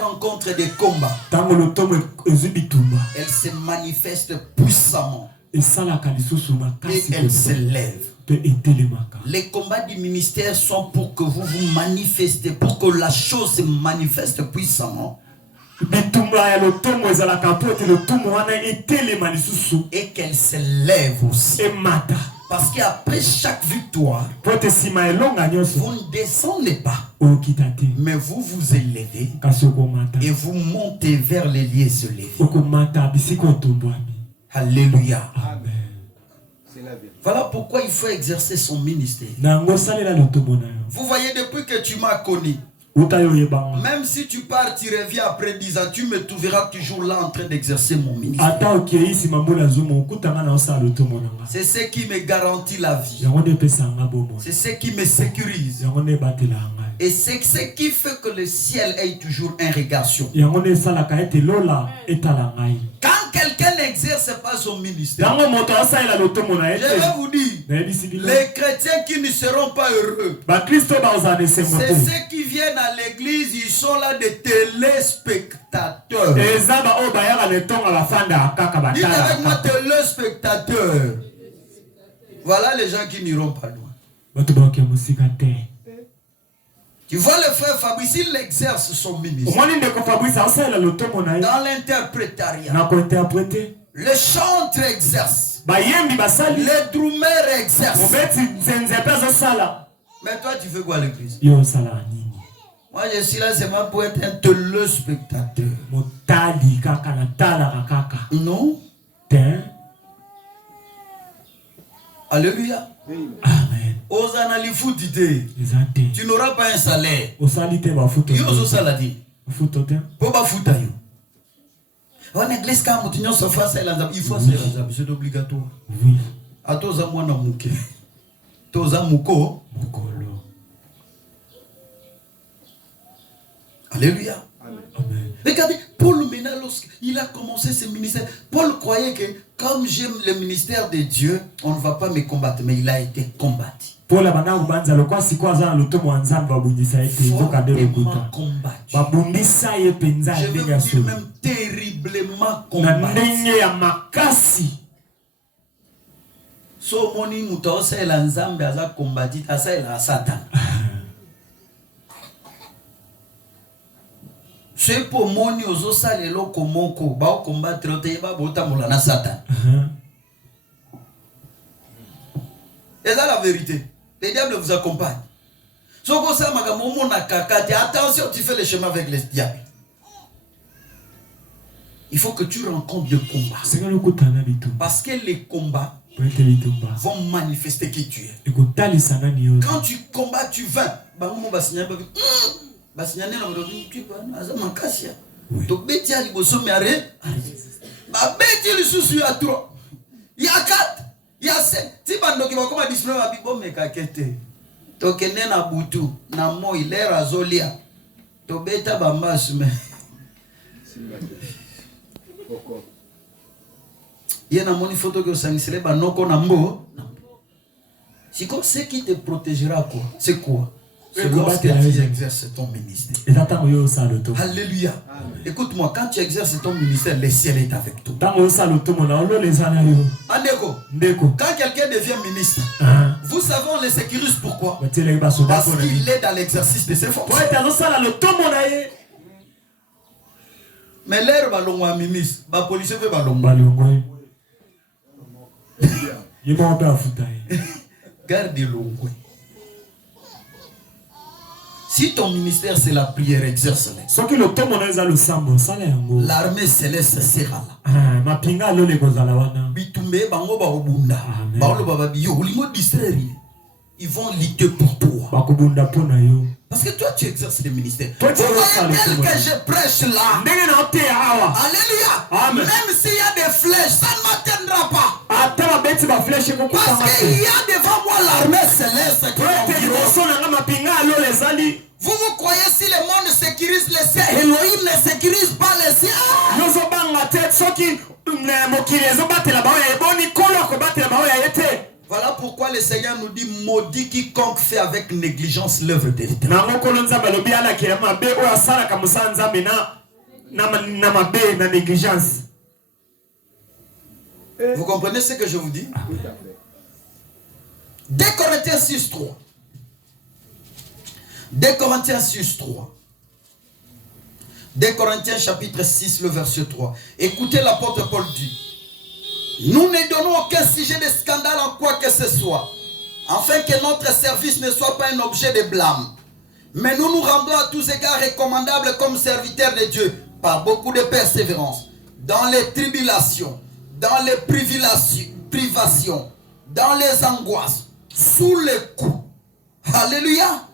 rencontre des combats. Elle se manifeste puissamment. Et elle s'élève. Les combats du ministère sont pour que vous vous manifestez, pour que la chose se manifeste puissamment. Et qu'elle s'élève aussi. Parce qu'après chaque victoire, vous ne descendez pas, mais vous vous élevez et vous montez vers les lieux élevés. Alléluia. Amen. Voilà pourquoi il faut exercer son ministère. Vous voyez, depuis que tu m'as connu, même si tu pars, tu reviens après 10 ans, tu me trouveras toujours là en train d'exercer mon ministère. C'est ce qui me garantit la vie. C'est ce qui me sécurise. Et c'est ce qui fait que le ciel ait toujours un regard sur moi. Quand quelqu'un n'exerce pas son ministère, je vais vous dire, les chrétiens qui ne seront pas heureux, c'est ceux qui viennent à l'église, ils sont là des téléspectateurs. Dites avec moi, téléspectateurs. Voilà les gens qui n'iront pas loin. Tu vois le frère Fabrice, il exerce son ministère dans l'interprétariat. Le chantre exerce. Le drummer exerce. Mais toi, tu fais quoi à l'église? Moi, je suis là seulement pour être un téléspectateur. Non? Alléluia. Amen. Tu n'auras pas un salaire. Il faut c'est obligatoire. Oui. Alléluia. Amen. Regardez, Paul maintenant, lorsqu'il a commencé ce ministère, Paul croyait que comme j'aime le ministère de Dieu, on ne va pas me combattre, mais il a été combattu. Paul a combattu. Je veux dire même terriblement combattu. So moni mutaosa ela nzambe aza combattu asa ela Satan. C'est pour moni ozo salelo komoko ba combattre te ba bota molana Satan. Et c'est la vérité. Le diable vous accompagne. Attention, tu fais le chemin avec les diables. Il faut que tu rencontres des combats. Parce que les combats vont manifester qui tu es. Quand tu combats, tu vins. Il y a 4. Il y a 7. Si bando qui va comme display ma bibo me kakete. To kene na butu na mo ile razolia. To beta bamba sume. Il y a une photo que ça ne ba noko na mbo. C'est comme ce qui te protégera quoi. C'est quoi? C'est lorsque tu exerces ton ministère. Alléluia. Écoute-moi, quand tu exerces ton ministère, le ciel est avec toi. Andeko, quand quelqu'un devient ministre, vous savez, on le sécurise pourquoi? Parce qu'il est dans l'exercice de ses fonctions. Mais l'air ballon à ministre, la police fait ballon. Garde l'ongoué. Si ton ministère c'est la prière, exerce-le. L'armée céleste sera là. Ils vont lutter pour toi. Parce que toi tu exerces le ministère. Vous voyez tel que je prêche là. Alléluia. Amen. Même s'il y a des flèches, ça ne m'atteindra pas. Parce qu'il y a devant moi l'armée céleste. Vous croyez si le monde sécurise les cieux, Elohim ne sécurise pas les cieux. Voilà pourquoi le Seigneur nous dit maudit quiconque fait avec négligence l'œuvre de l'Éternel. Vous comprenez ce que je vous dis? 2 Corinthiens 6:3. 2 Corinthiens 6:3. 2 Corinthiens chapitre 6, le verset 3. Écoutez, l'apôtre Paul dit: nous ne donnons aucun sujet de scandale en quoi que ce soit, afin que notre service ne soit pas un objet de blâme. Mais nous nous rendons à tous égards recommandables comme serviteurs de Dieu, par beaucoup de persévérance, dans les tribulations, dans les privations, dans les angoisses, sous les coups. Alléluia.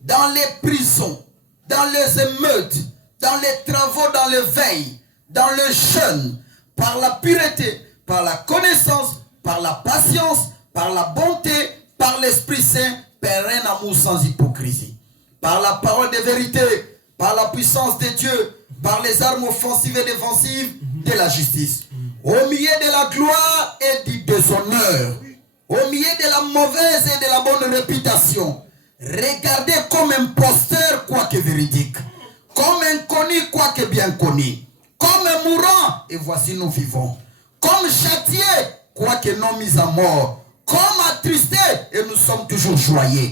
Dans les prisons, dans les émeutes, dans les travaux, dans les veilles, dans le jeûne, par la pureté, par la connaissance, par la patience, par la bonté, par l'Esprit Saint, par un amour sans hypocrisie, par la parole de vérité, par la puissance de Dieu, par les armes offensives et défensives de la justice, au milieu de la gloire et du déshonneur, au milieu de la mauvaise et de la bonne réputation. Regardez comme imposteur quoique véridique, comme inconnu quoique bien connu, comme mourant et voici nous vivons, comme châtié quoique non mis à mort, comme attristé et nous sommes toujours joyeux,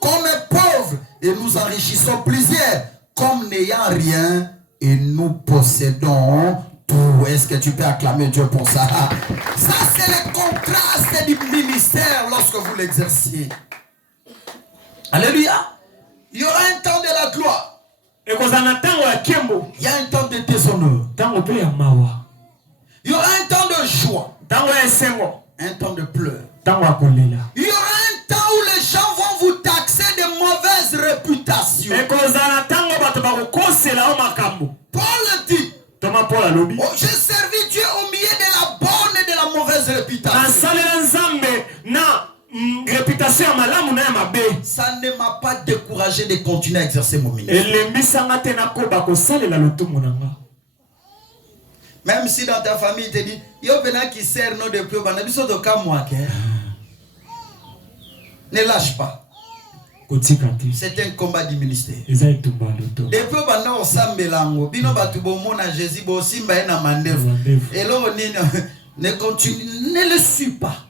comme pauvres et nous enrichissons plusieurs, comme n'ayant rien et nous possédons tout. Est-ce que tu peux acclamer Dieu pour ça? Ça c'est le contraste du ministère lorsque vous l'exercez. Alléluia. Il y aura un temps de la gloire. Il y a un temps de déshonneur. Il y aura un temps de joie. Un temps de pleurs. Il y aura un temps où les gens vont vous taxer de mauvaise réputation. Paul dit: j'ai servi Dieu au milieu de la bonne et de la mauvaise réputation. Ça ne m'a pas découragé de continuer à exercer mon ministère. Même si dans ta famille il te dit yo bena qui sert non de plus banabiso de kamwa ke. Ne lâche pas. C'est un combat du ministère. Depuis bana osambelango bino batu bomona Jésus bo simba na mandevu. Et là ne continue, ne le suis pas.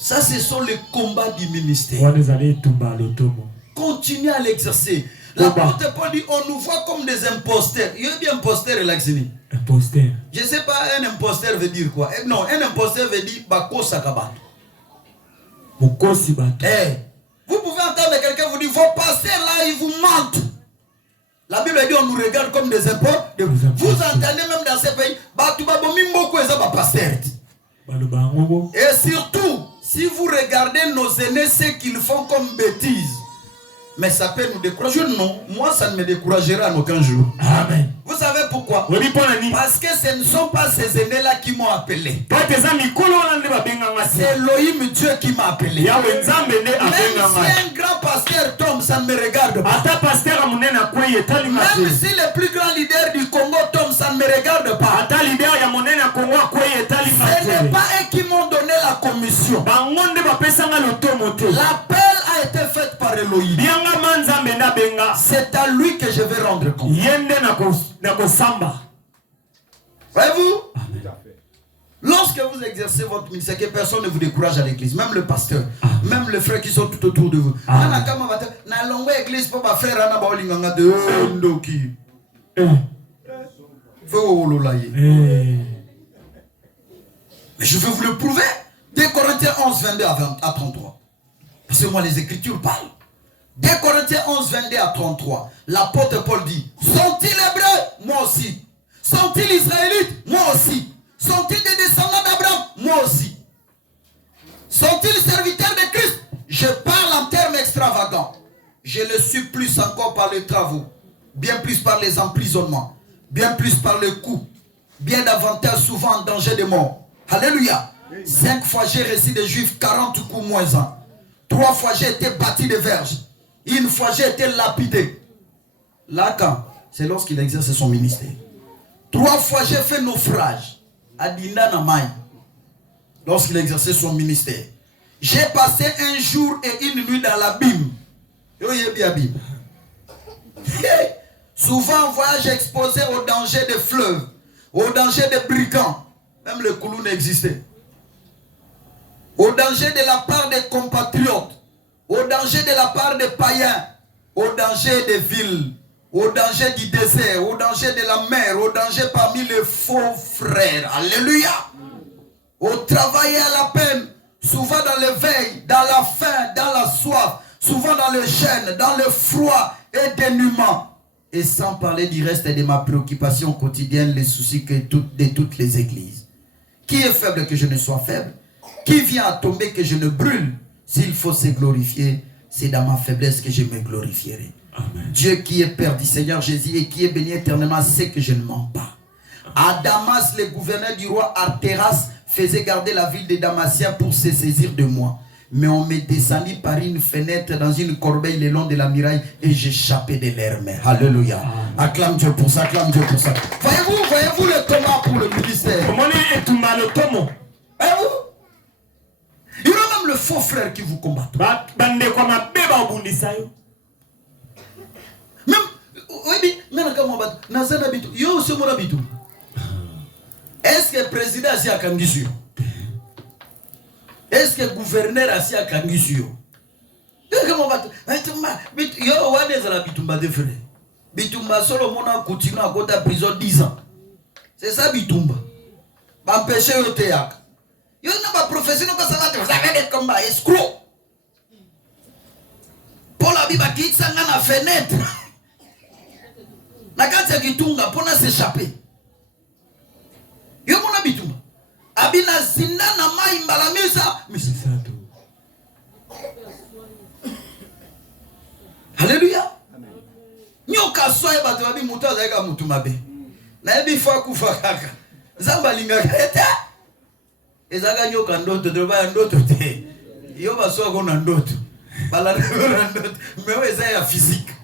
Ça ce sont les combats du ministère. Continue à l'exercer. L'apôtre Paul dit on nous voit comme des imposteurs. Il y a bien imposteur et l'axini. Imposteur. Je ne sais pas un imposteur veut dire quoi. Non, un imposteur veut dire bako sakaba. Vous pouvez entendre quelqu'un vous dire vos pasteurs là ils vous mentent. La Bible dit on nous regarde comme des imposteurs. Vous entendez même dans ces pays et surtout si vous regardez nos aînés ce qu'ils font comme bêtises. Mais ça peut nous décourager. Non, moi ça ne me découragera en aucun jour. Amen. Vous savez pourquoi? Parce que ce ne sont pas ces aînés-là qui m'ont appelé. C'est Elohim Dieu qui m'a appelé. Même si un grand pasteur tombe, ça ne me regarde pas. Même si le plus grand leader du Congo tombe, ça ne me regarde pas. Ce n'est pas eux qui m'ont donné la commission. L'appel a été fait par Elohim. C'est à lui que je vais rendre compte. Voyez-vous? Lorsque vous exercez votre ministère, que personne ne vous décourage à l'église, même le pasteur, même les frères qui sont tout autour de vous. Mais je vais vous le prouver. 2 Corinthiens 11, 22 à 33. Parce que moi, les Écritures parlent. 2 Corinthiens 11, 22 à 33. L'apôtre Paul dit: sont-ils hébreux? Moi aussi. Sont-ils israélites? Moi aussi. Sont-ils des descendants d'Abraham? Moi aussi. Sont-ils serviteurs de Christ? Je parle en termes extravagants. Je le suis plus encore par les travaux, bien plus par les emprisonnements, bien plus par les coups, bien davantage souvent en danger de mort. Alléluia. 5 fois j'ai reçu des Juifs 40 coups moins 1. 3 fois j'ai été battu de verges. 1 fois j'ai été lapidé. Là quand? C'est lorsqu'il exerce son ministère. 3 fois j'ai fait naufrage à Dinda Namai. Lorsqu'il exerçait son ministère. J'ai passé un jour et une nuit dans l'abîme. Souvent, voyage exposé au danger des fleuves, au danger des brigands. Même le Koulou n'existait. Au danger de la part des compatriotes, au danger de la part des païens, au danger des villes, au danger du désert, au danger de la mer, au danger parmi les faux frères. Alléluia. Au travail et à la peine, souvent dans l'éveil, dans la faim, dans la soif, souvent dans le jeûne, dans le froid et dénuement. Et sans parler du reste de ma préoccupation quotidienne, les soucis de toutes les églises. Qui est faible que je ne sois faible? Qui vient à tomber que je ne brûle? S'il faut se glorifier, c'est dans ma faiblesse que je me glorifierai. Amen. Dieu qui est Père du Seigneur Jésus et qui est béni éternellement sait que je ne mens pas. À Damas, le gouverneur du roi Artéras faisait garder la ville de Damasia pour se saisir de moi. Mais on me descendit par une fenêtre dans une corbeille le long de la muraille et j'échappais de leurs mains. Alléluia. Acclame Dieu pour ça, acclame Dieu pour ça. Voyez-vous le Thomas pour le ministère. Comment est Thomas le Thomas? Voyez-vous? Il y aura même le faux frère qui vous combat. Même, est-ce que le président a si akangisio? Est-ce que le gouverneur a si akangisio? Yo wane zala bitumba de frère. Bitumba solo mona continue à côté de prison 10 ans. C'est ça bitumba. M'empêcher au théâtre. Yo n'a pas professionnel parce que vous avez des combats escrocs. Pour la Bible qui s'en a la fenêtre. Na kanza kitunga pour s'échapper. Yo mona bitumba. Abina zinda na mai mbalamisa misisato. Alléluia. Nyoka soye bato babi mutu azalika mutu mabe. Na ebi fa kufa kaka. Zamba linga kete. Ezaka nyoka ndoto droba ndoto te. Yo baso ko na ndoto. Bala na ndoto. Mais eza ya physique.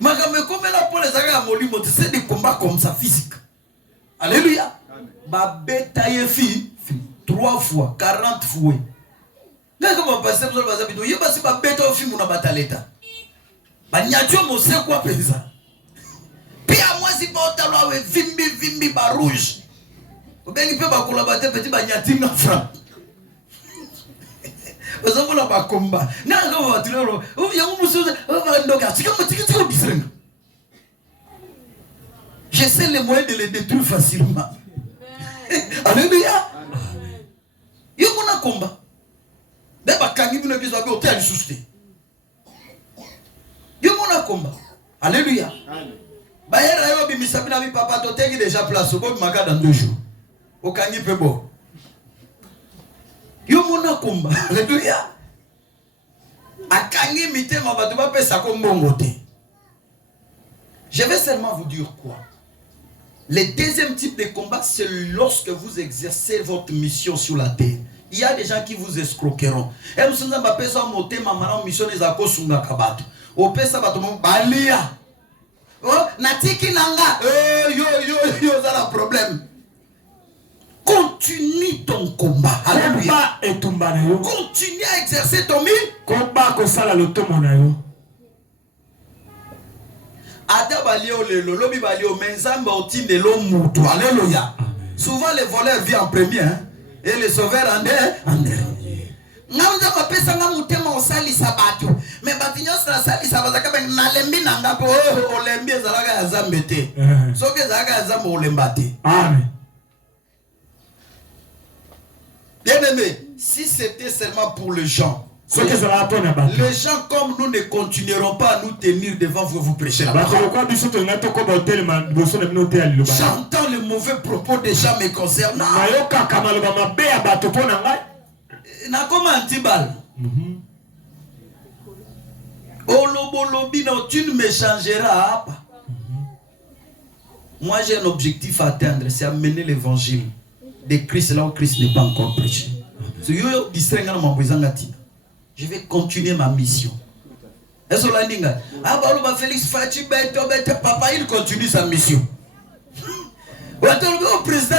Makambe comme la pour les aga molimo, c'est des combats comme ça physique. Alléluia. Ba betaye fi 3 fois 40 fois. Nga kama pasteur zo baza bido yo basi ba beta fi muna bataleta. Ba nyacho mo se kwa penza. Pia mwasi ba otalo we vimbi ba rouge. Obengi pe ba kolabate petit ba nyati na fra. Bazo mona ba komba. Nga kama batulero, o yangu musuza, o ba ndoka, tikama tikitiko bisrenga. Je sais les moyens de les détruire facilement. Alléluia. Yo mona komba. Beba kangi bino biso abi otel susté. Yo mona komba. Alléluia. Ba yera yo bi misabina bi papa to tegi déjà place au bobi maka dans 2 jours. O kangi pe bo. Yo mona komba. Alléluia. Akangi mitema ba to ba pesa ko mbongo te. Je vais seulement vous dire quoi. Le deuxième type de combat, c'est lorsque vous exercez votre mission sur la terre. Il y a des gens qui vous escroqueront. Et vous savez, mission des akosunga kabato. O pesa bato balia. Oh, natiki nanga. Yo, ça la problème. Continue ton combat. Alléluia. Continue à exercer ton combat ko sala le tomonayo. Ada balio le lobi balio menzamba otinde lo mutu. Alléluia. Souvent les voleurs viennent en premier et les sauveurs en dernier. Ngauza mapesa ngamutema osali sabato. Me batinyo sali sabato ka ben nalembi nanga po olembi ezalaka ya zambete. Soke ezalaka ya zambo olembate. Amen. Bien-aimé, si c'était seulement pour les gens, les gens comme nous ne continueront pas à nous tenir devant vous prêcher la parole. J'entends le mauvais propos des gens me concernant. Tu ne me changeras pas. Moi j'ai un objectif à atteindre, c'est amener l'évangile de Christ là où Christ n'est pas encore prêché. Je vais continuer ma mission. Est-ce que Félix Fachi papa il continue sa mission. Le président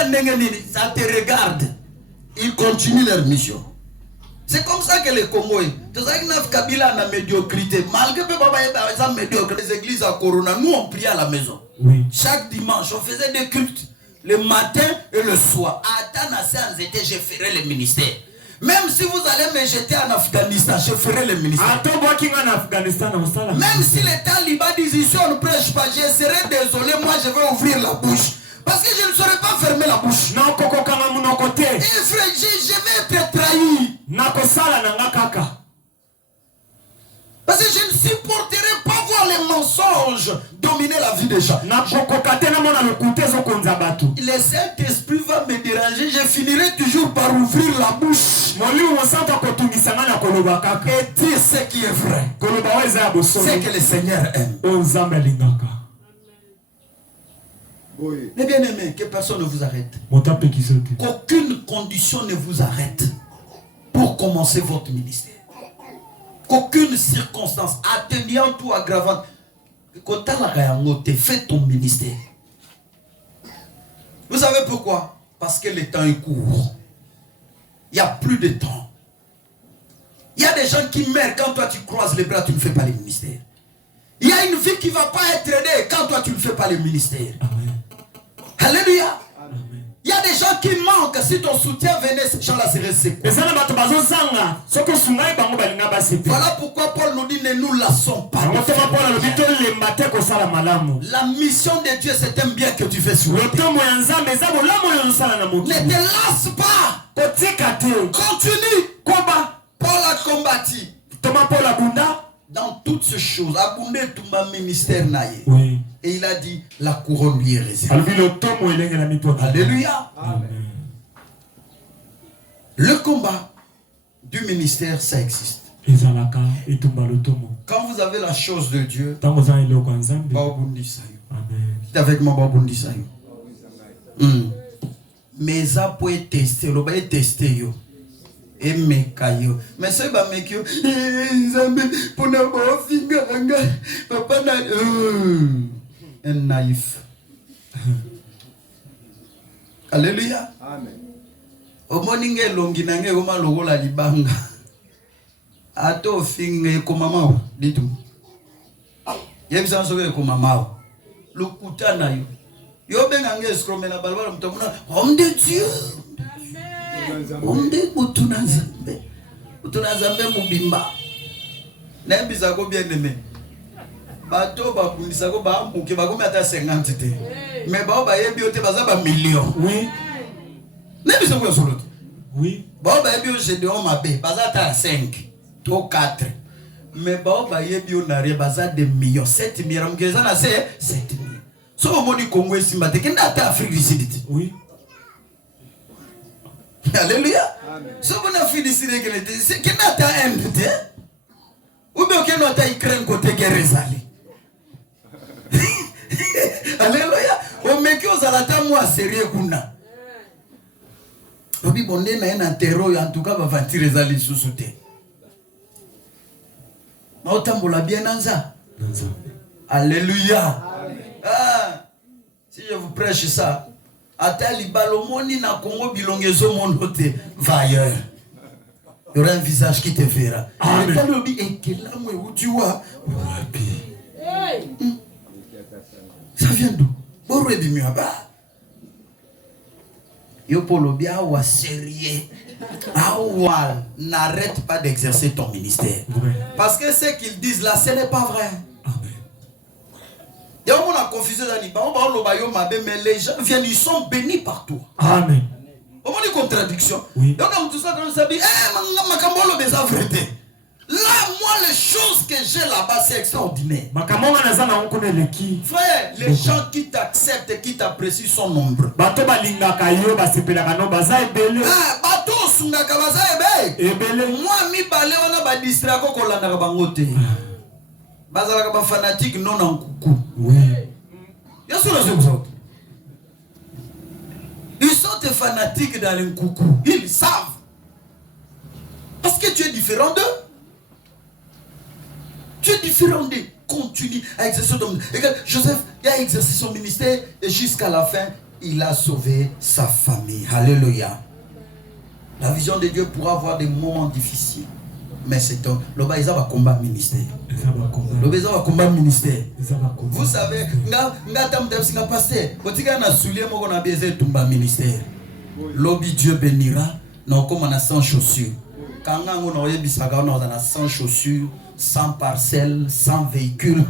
ça te regarde. ils continuent leur mission. C'est comme ça que les Congolais, Kabila a la médiocrité. Malgré que médiocre, les églises à Corona, nous on priait à la maison. Oui. Chaque dimanche, on faisait des cultes. Le matin et le soir. Je ferai le ministère. Même si vous allez me jeter en Afghanistan, je ferai le ministère. Même si les talibans disent ici on ne prêche pas, je serai désolé, moi je vais ouvrir la bouche. Parce que je ne saurais pas fermer la bouche. Et frère, je vais être trahi. Parce que je ne supporterai pas voir les mensonges dominer la vie des gens. Le Saint-Esprit va me déranger, je finirai toujours par ouvrir la bouche et dire ce qui est vrai. C'est que le Seigneur aime. Mais bien aimé, que personne ne vous arrête. Qu'aucune condition ne vous arrête pour commencer votre ministère. Qu'aucune circonstance atténuante ou aggravante. Fais ton ministère. Vous savez pourquoi? Parce que le temps est court. Il n'y a plus de temps. Il y a des gens qui meurent quand toi tu croises les bras, tu ne fais pas le ministère. Il y a une vie qui ne va pas être aidée quand toi tu ne fais pas le ministère. Amen. Alléluia. Il y a des gens qui manquent. Si ton soutien venait, ces gens-là seraient séparés. Voilà pourquoi Paul nous dit ne nous lassons pas. La mission de Dieu, c'est un bien que tu fais sur la terre. Ne te lasse pas. Continue. Paul a combattu. Dans toutes ces choses, abondé tout ma ministère naïe. Oui. Et il a dit la couronne lui est réservée. Alléluia. Amen. Le combat du ministère, ça existe. Quand vous avez la chose de Dieu, c'est avec moi. Mais ça peut tester, on va tester yo. Et mekayo mais ça va mekyo zambe pona bo finga anga papa na un naïf. Alléluia. Amen. Au morning longi nange koma lokola libanga ato finga ko mama ditu yebisa soke ko mama lokuta na yo benga nge scroll na balbala mtomuna homme de Dieu. Onde utunazambe mubimba nembisa ko bien aimé bato bakundisa ko ba mbuke bakomi ata 50 te mais ba yebi ote baza ba million. Oui. Nembisa ko solo. Oui. Ba yebi o Gédéon mabe baza ata 5 to 4 mais ba yebi o na baza des millions 7 millions mgeza na 7 millions. So moni Congo esimba te kenda ata Afrique du Sud. Oui. Alléluia. Ce qu'on a fait ici, c'est qu'il n'a pas un été. Ou bien qu'il n'a pas écrit côté guerre. Alléluia. On met que aux alata moi sérieux kuna. Obi bonde na un terreau en tout cas va vantir les alliés sous soutien. Ma otambola bien nanza. Alléluia. Ah, si je vous prêche ça. Atali balomoni na Congo bilongezo monote va ailleurs. Il y aura un visage qui te verra. Amen. Ça vient d'où? Yopolobia wa sérieux. Awal, n'arrête pas d'exercer ton ministère. Parce que ce qu'ils disent là, ce n'est pas vrai. Il y a une confusion mais les gens viennent, ils sont bénis par toi. Amen. On a une contradiction. Oui. Donc, tout ça, on s'habille, là, moi, les choses que j'ai là-bas, c'est extraordinaire. Frère, les gens qui t'acceptent, qui t'apprécient sont nombreux. Moi, mi balé, on a des distracts qu'on l'a dans bangote. Bazalaka ba fanatique non en coucou. Oui. Bien sûr, ils sont des fanatiques dans le coucou. Ils savent. Parce que tu es différent d'eux. Tu es différent d'eux. Continue à exercer ton ministère. Regarde, Joseph, il a exercé son ministère et jusqu'à la fin, il a sauvé sa famille. Alléluia. La vision de Dieu pourra avoir des moments difficiles. Mais c'est un. L'obéissance va combattre ministère. L'obéissance va combattre ministère. Vous savez, l'obéissance Dieu bénira. Non, comme on a 100 chaussures. Quand on a 100 chaussures, 100 parcelles, 100 véhicules.